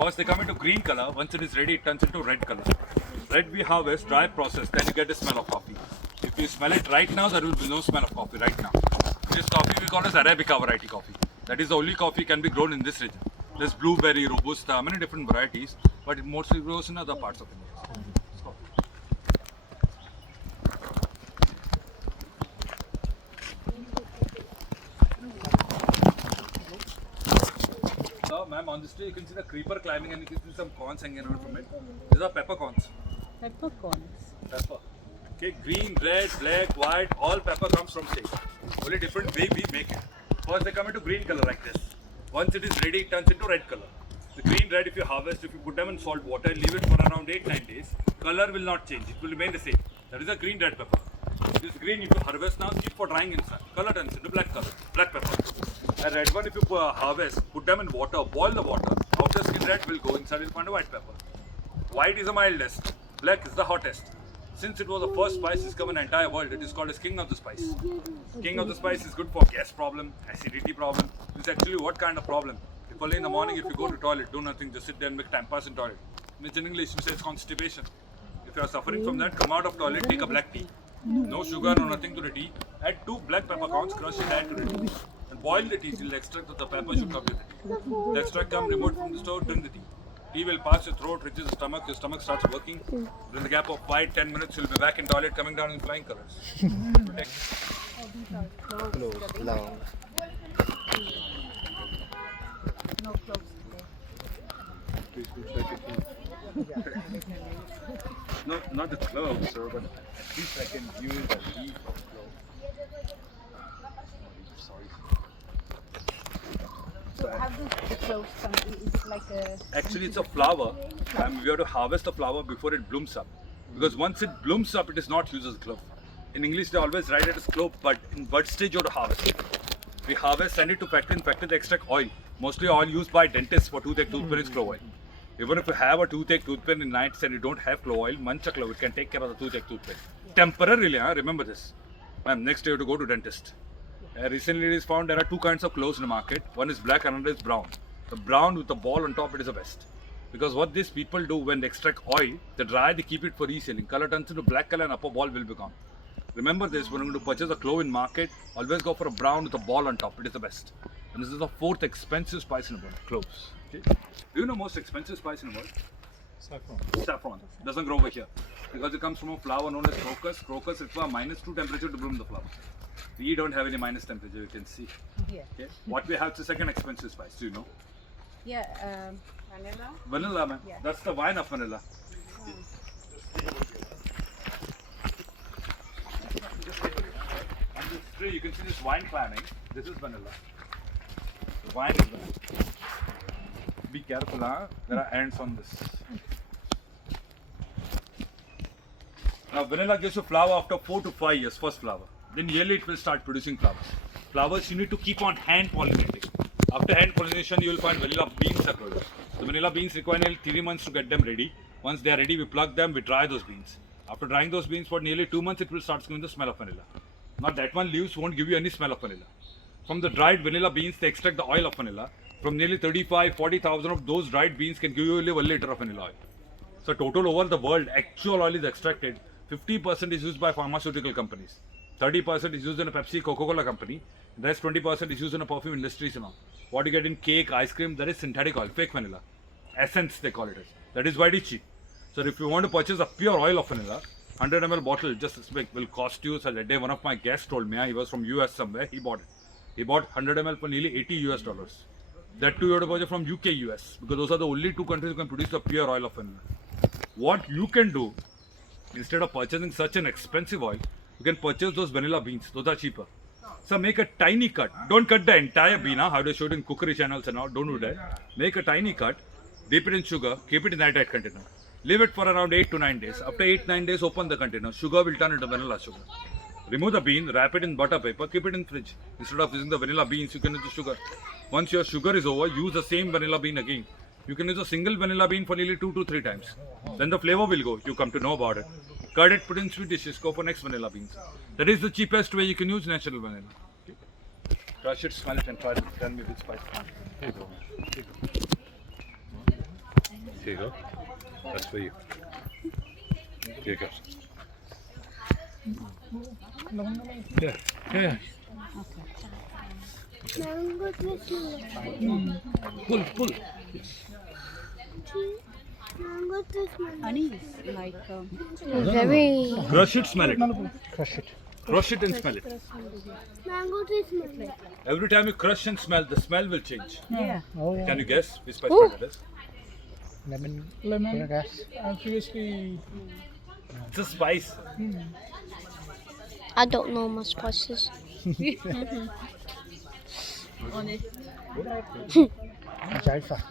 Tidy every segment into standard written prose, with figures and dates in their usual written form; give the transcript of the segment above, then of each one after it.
First they come into green color. Once it is ready, it turns into red color. Red we harvest, dry process, then you get the smell of coffee. If you smell it right now, there will be no smell of coffee right now. This coffee we call as Arabica variety coffee. That is the only coffee can be grown in this region. There's blueberry, robusta, many different varieties, but it mostly grows in other parts of India. So, ma'am, on this tree you can see the creeper climbing and you can see some corns hanging around from it. These are peppercorns. Peppercorns. Pepper. Okay, green, red, black, white, all pepper comes from state. Only different way we make it. First they come into green color like this. Once it is ready, it turns into red color. The green red, if you harvest, if you put them in salt water, leave it for around 8-9 days, color will not change. It will remain the same. That is a green red pepper. This green, if you harvest now, keep for drying inside. Color turns into black color, black pepper. A red one, if you harvest, put them in water, boil the water. Outer skin red will go inside. You'll find a white pepper. White is the mildest. Black is the hottest. Since it was the first spice discovered in the entire world, it is called as king of the spice. King of the spice is good for gas problem, acidity problem. This is actually what kind of problem? If early in the morning, if you go to toilet, do nothing, just sit there and make time pass in toilet. Which in English we say it's constipation. If you are suffering from that, come out of toilet, take a black tea. No sugar, no nothing to the tea. Add 2 black peppercorns, crush it, add to the tea. And boil the tea till the extract of the pepper should come with the tea. The extract come, remove from the stove, drink the tea. Tea will pass your throat, reaches the stomach, your stomach starts working. Within the gap of 5-10 minutes, you'll be back in toilet, coming down in flying colors. Protect. Close, long. No cloves today. No, not the cloves, sir, but at least I can use the leaf of clove. Sorry. So how does the cloves come? Is it like a... Actually, it's a flower, and we have to harvest the flower before it blooms up. Because once it blooms up, it is not used as clove. In English, they always write it as clove, but in bud stage, you have to harvest it. We harvest, send it to factory, in factory they extract oil. Mostly oil used by dentists for toothache, toothpaste is clove oil. Even if you have a toothache, toothpaste in nights and you don't have clove oil, mancha clove, it can take care of the toothache, toothpaste. Temporarily, remember this. Ma'am, next day you have to go to dentist. Recently it is found there are 2 kinds of cloves in the market. One is black and another is brown. The brown with the ball on top, it is the best. Because what these people do when they extract oil, they dry, they keep it for reselling. Color turns into black color and upper ball will be gone. Remember this, when you're going to purchase a clove in market, always go for a brown with a ball on top. It is the best. And this is the 4th expensive spice in the world, cloves. Okay. Do you know most expensive spice in the world? Saffron. Saffron. Doesn't grow over here. Because it comes from a flower known as crocus. Crocus require -2 temperature to bloom the flower. We don't have any minus temperature, you can see. Yeah. Okay. What we have is the second expensive spice, do you know? Yeah, vanilla. Vanilla, man. Yeah. That's the wine of vanilla. On this tree, you can see this wine climbing. This is vanilla. The wine is vanilla. Be careful, huh? There are ants on this. Now, vanilla gives you flower after 4 to 5 years, first flower. Then yearly it will start producing flowers. Flowers you need to keep on hand pollinating. After hand pollination, you will find vanilla beans are produced. The vanilla beans require nearly 3 months to get them ready. Once they are ready, we pluck them, we dry those beans. After drying those beans for nearly 2 months, it will start giving the smell of vanilla. Now that one leaves won't give you any smell of vanilla. From the dried vanilla beans, they extract the oil of vanilla. From nearly 35-40,000 of those dried beans can give you only 1 liter of vanilla oil. So total over the world, actual oil is extracted. 50% is used by pharmaceutical companies. 30% is used in a Pepsi, Coca-Cola company. The rest 20% is used in a perfume industries and all. What you get in cake, ice cream, that is synthetic oil, fake vanilla. Essence they call it as. That is why it is cheap. So if you want to purchase a pure oil of vanilla, 100 ml bottle just this big will cost you. So that day one of my guests told me, he was from US somewhere, he bought it. He bought 100 ml for nearly $80. That too you have to purchase from UK, US, because those are the only 2 countries who can produce the pure oil of vanilla. What you can do, instead of purchasing such an expensive oil, you can purchase those vanilla beans. Those are cheaper. So make a tiny cut. Don't cut the entire bean. How they showed in cookery channels and all. Don't do that. Make a tiny cut. Dip it in sugar. Keep it in that tight container. Leave it for around 8 to 9 days. After 8-9 days, open the container. Sugar will turn into vanilla sugar. Remove the bean. Wrap it in butter paper. Keep it in fridge. Instead of using the vanilla beans, you can use the sugar. Once your sugar is over, use the same vanilla bean again. You can use a single vanilla bean for nearly 2 to 3 times. Then the flavor will go. You come to know about it. Cut it, put in sweet dishes, go for next vanilla beans. That is the cheapest way you can use natural vanilla. Okay. Crush it, smell it and try to tell me which spice. Here you go. That's for you. Here you go. Yeah, yeah. Mango twist. Pull. Mango twist. Anise, like Very. Crush it, smell it. Crush it. Crush it and smell it. Mango twist. Every time you crush and smell, the smell will change. yeah. Oh yeah. Can you guess which spice it is? Lemon. Lemon. Grass. Previously, It's a spice. I don't know my spices. Honest. Jaifa.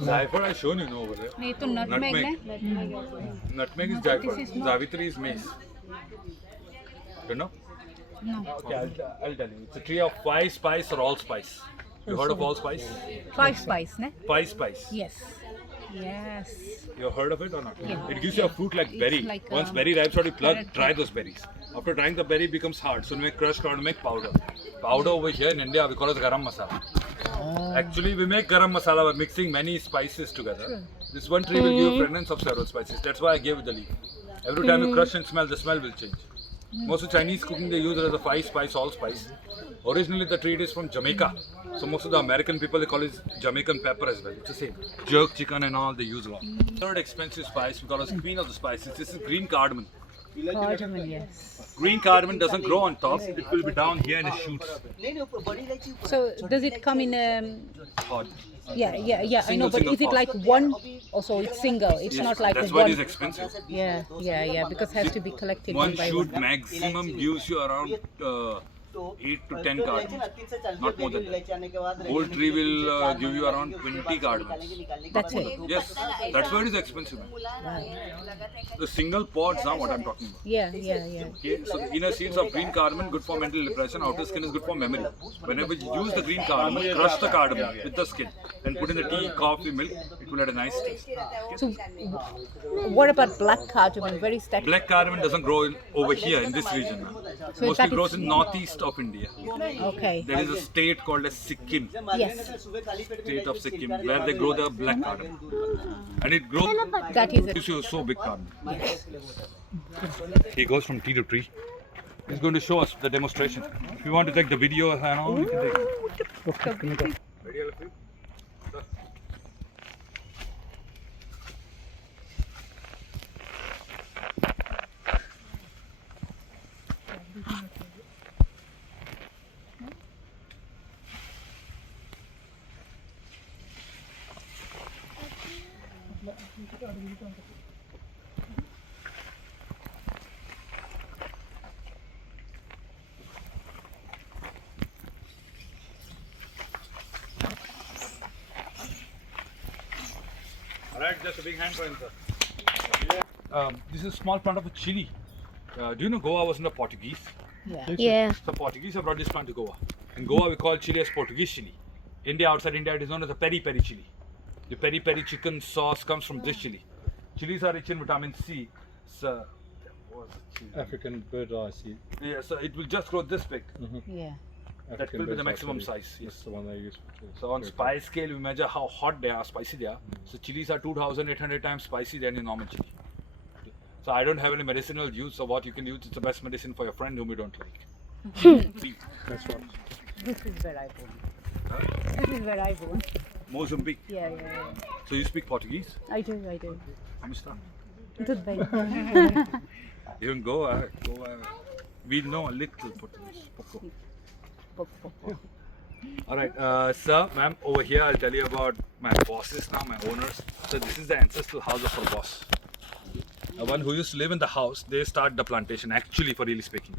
Zaifar I shown you know over there. नहीं तो nutmeg Nutmeg. ना? Nutmeg is Jaipur. Zavitri is mace. You know? No. Okay, I'll tell you. It's a tree of 5 spice or allspice. You heard of allspice? 5 spice, ne? 5 spice. Yes. Yes. You heard of it or not? Yeah. It gives you a fruit like berry. like, Once berry ripes out, you pluck, carrot dry those berries. After drying, the berry becomes hard. So we make crushed or make powder. Powder over here in India, we call it garam masala. Actually, we make garam masala by mixing many spices together. This one tree will give you fragrance of several spices. That's why I gave it the leaf. Every time you crush and smell, the smell will change. Most of Chinese cooking, they use it as a 5 spice, allspice. Originally, the tree is from Jamaica. So most of the American people, they call it Jamaican pepper as well. It's the same. Jerk chicken and all, they use a lot. Third expensive spice, we call it queen of the spices. This is green cardamom. Cardamom, yes. Green cardamom doesn't grow on top. It will be down here and it shoots. So does it come in Hot. yeah, I Single, know, but single is it pot. like one also it's single? It's Yes, not like that's a why one. it is expensive. Yeah, because it has to be collected One one by shoot one. maximum gives you around 8 to 10 cardamoms. Not more than that. Whole tree will give you around 20 cardamoms. That's it. Yes, that's why it is expensive. The single pods are what I'm talking about. Yeah. Okay, so the inner seeds of green cardamom good for mental depression, outer skin is good for memory. Whenever you use the green cardamom, crush the cardamom with the skin and put in the tea, coffee, milk, it will have a nice taste. So what about black cardamom? Very static. Black cardamom doesn't grow over here in this region. So Mostly that grows is- in northeast of India. Okay. There is a state called as Sikkim, Yes. state of Sikkim, where they grow the black cardamom. And it grows, That is it. gives you so big cardamom. He goes from tree to tree. He's going to show us the demonstration. If you want to take the video and all, you can take it. Okay, can you go? Ready, Alfie? Alright, just a big hand for him, sir. This is a small plant of a chili. Do you know Goa was in the Portuguese? Yeah. Yeah. So Portuguese have brought this plant to Goa. In Goa, we call chili as Portuguese chili. India, outside India, it is known as a peri peri chili. The peri peri chicken sauce comes from this chili. Chilies are rich in vitamin C. So, what was the chili? African bird eye seed. Yeah, so it will just grow this big. Yeah. That will be the maximum size. That's Yes. the one they use for chili. So on spice scale, we measure how hot they are, spicy they are. So chilies are 2,800 times spicy than a normal chili. So I don't have any medicinal use. So what you can use, it's the best medicine for your friend whom you don't like. See, That's right. This is where I born. This is where I born. Mozambique. Yeah. So you speak Portuguese? I do. Amistad. Tudo bem. Even Goa, we know a little Portuguese. Pouco. Alright, sir, ma'am, over here I'll tell you about my bosses now, my owners. So this is the ancestral house of our boss. The one who used to live in the house, they start the plantation, actually for really speaking.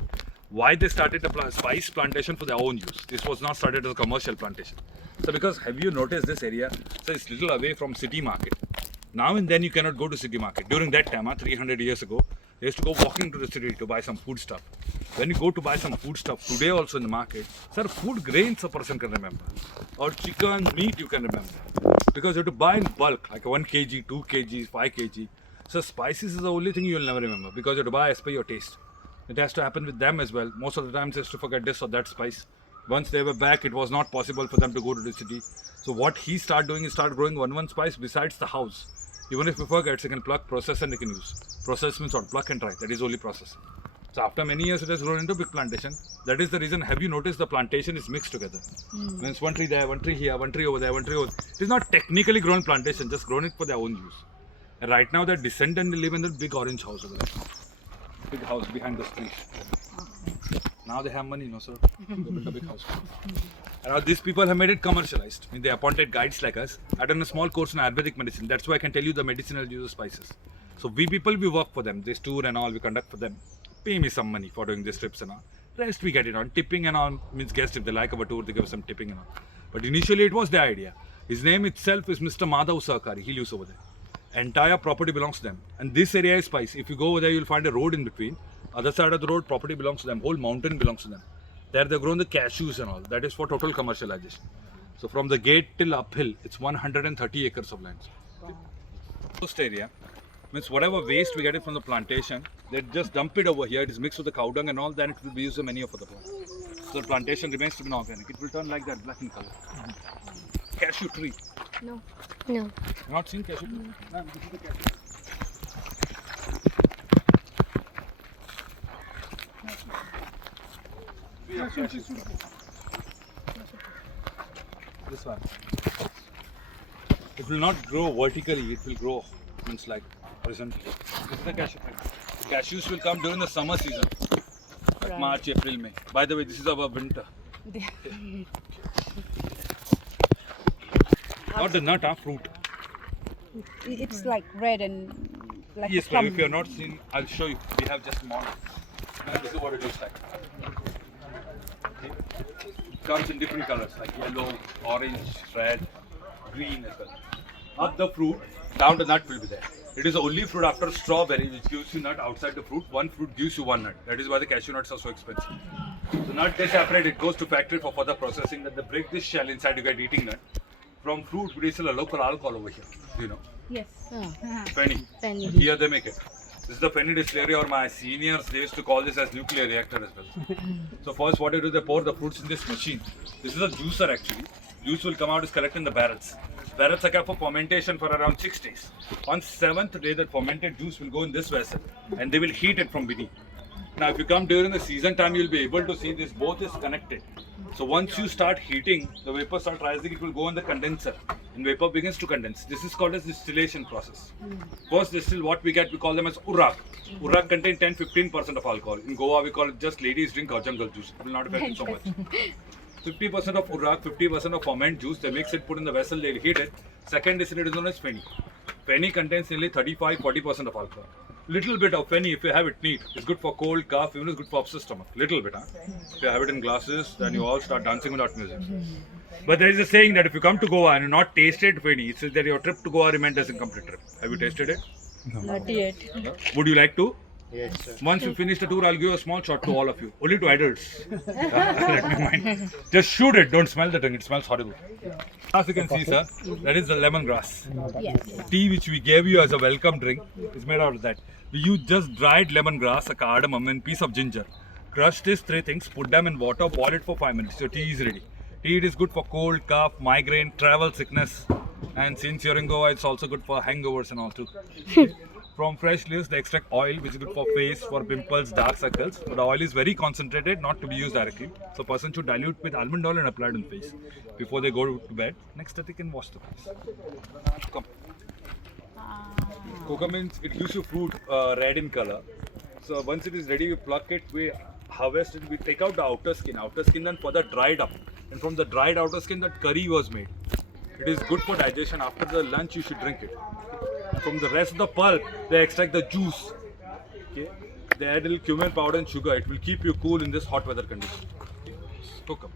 Why they started the spice plantation for their own use. This was not started as a commercial plantation. So because, have you noticed this area? So it's little away from city market. Now and then you cannot go to city market. During that time, 300 years ago, they used to go walking to the city to buy some food stuff. When you go to buy some food stuff today also in the market, sir, food grains a person can remember. Or chicken, meat you can remember. Because you have to buy in bulk, like 1 kg, 2 kg, 5 kg. So spices is the only thing you will never remember because you have to buy as per your taste. It has to happen with them as well. Most of the times they used to forget this or that spice. Once they were back, it was not possible for them to go to the city. So what he start doing is start growing one spice besides the house. Even if he forgets, he can pluck, process, and he can use. Process means what? Pluck and dry. That is only process. So after many years, it has grown into big plantation. That is the reason. Have you noticed the plantation is mixed together? Means one tree there, one tree here, one tree over there, one tree over. It is not technically grown plantation, just grown it for their own use. And right now, their descendants live in the big orange house over there. Big house behind the trees. Now they have money, no sir. They built a big house. And now these people have made it commercialized. I mean, they appointed guides like us. I done a small course in Ayurvedic medicine. That's why I can tell you the medicinal use of spices. So we people, we work for them. This tour and all, we conduct for them. Pay me some money for doing these trips and all. Rest we get it on. Tipping and all means guest, if they like our tour, they give us some tipping and all. But initially it was their idea. His name itself is Mr. Madhav Sahakari. He lives over there. Entire property belongs to them. And this area is spice. If you go over there, you'll find a road in between. Other side of the road, property belongs to them. Whole mountain belongs to them. There they've grown the cashews and all. That is for total commercialization. So from the gate till uphill, it's 130 acres of land. Coast area means whatever waste we get it from the plantation, they just dump it over here. It is mixed with the cow dung and all. Then it will be used in many of the plants. So the plantation remains to be organic. It will turn like that, black in color. Cashew tree. No. You not seen cashew tree? No, this is the cashew. This one. It will not grow vertically, it will grow means like horizontally. This is the cashew tree. Cashews will come during the summer season. Like March, April, May. By the way, this is our winter. Not the nut, fruit. It's like red and like Yes, a but plum. if you have not seen, I'll show you. We have just model. And this is what it looks like. It comes in different colors like yellow, orange, red, green as well. Up the fruit, down the nut will be there. It is the only fruit after strawberry which gives you nut outside the fruit. One fruit gives you one nut. That is why the cashew nuts are so expensive. The nut they separate, it goes to factory for further processing. That they break this shell inside, you get eating nut. From fruit, we sell a local alcohol over here. Do you know? Yes. Penny. Penny. Here they make it. This is the penny distillery, or my seniors, they used to call this as nuclear reactor as well. So first what they do, they pour the fruits in this machine. This is a juicer actually. Juice will come out, is collected in the barrels. Barrels are kept for fermentation for around 6 days. On 7th day, that fermented juice will go in this vessel and they will heat it from beneath. Now if you come during the season time, you will be able to see this both is connected. So once you start heating, the vapor start rising, it will go in the condenser and vapor begins to condense. This is called as distillation process. First distill, what we get, we call them as urag. Urag contain 10-15% of alcohol. In Goa, we call it just ladies drink or jungle juice. It will not affect you so much. 50% of urag, 50% of ferment juice, they mix it, put in the vessel, they'll heat it. Second distillate is known as fenny. Fenny contains nearly 35-40% of alcohol. Little bit of fenny, if you have it neat, is good for cold, cough, even is good for upset stomach. Little bit, huh? If you have it in glasses, then you all start dancing without music. But there is a saying that if you come to Goa and you not tasted fenny, it says that your trip to Goa remains as a complete trip. Have you tasted it? Not yet. Would you like to? Yes, sir. Once you finish the tour, I'll give a small shot to all of you. Only to adults. Let me mind. Just shoot it. Don't smell the thing. It smells horrible. As you can see, sir, that is the lemongrass. Yes. Tea which we gave you as a welcome drink is made out of that. We use just dried lemongrass, a cardamom, and piece of ginger. Crush these 3 things, put them in water, boil it for 5 minutes. Your tea is ready. Tea is good for cold, cough, migraine, travel sickness. And since you're in Goa, it's also good for hangovers and all too. From fresh leaves, they extract oil, which is good for face, for pimples, dark circles. But the oil is very concentrated, not to be used directly. So person should dilute with almond oil and apply it on face before they go to bed. Next, they can wash the face. Come. Coca means it gives you fruit red in color. So once it is ready, we pluck it, we harvest it, we take out the outer skin. Outer skin then further dried up. And from the dried outer skin, that curry was made. It is good for digestion. After the lunch, you should drink it. From the rest of the pulp, they extract the juice. Okay? They add a little cumin powder and sugar. It will keep you cool in this hot weather condition. Cook up.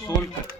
Soul cook.